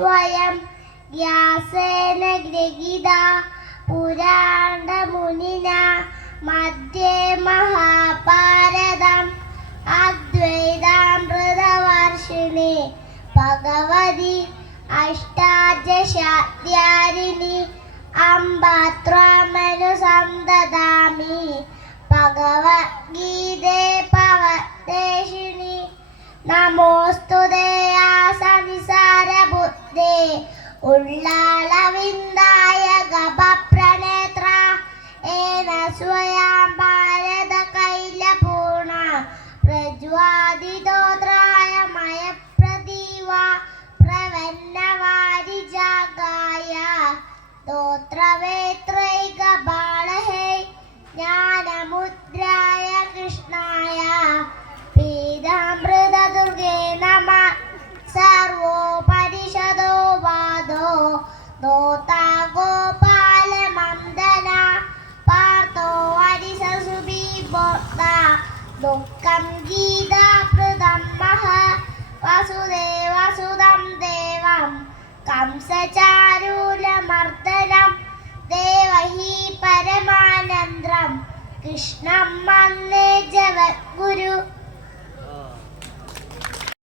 സ്വയം വ്യാസേന ഗ്രഹീത പുരാണമുനിന മധ്യേ മഹാഭാരതം. അദ്വൈതാമൃതവർഷിണി ഭഗവതി അഷ്ടാദശാധ്യാരിണി അംബത്വാമനുസന്തതാമി ഭഗവത്ഗീതേ പവദേശിണി നമോസ്തുതേ ആസനിസാരബുദ്ധേ ഉള്ളളവിന്ദായ ഗഭപ്രണേത്ര ഏന സ്വയം ഭാരത കൈലപൂർണ പ്രജ്വാദിതോദ്രായ മയപ്രദീവ പ്രവന്നവാരിജാഗായ ദോത്രവേത്രൈക ദുഃഖം കംസചാരൂലമർദ്ദനം ദേവഹി പരമാനന്ദ്രം. കൃഷ്ണം വന്ദേ ജഗദ്ഗുരു.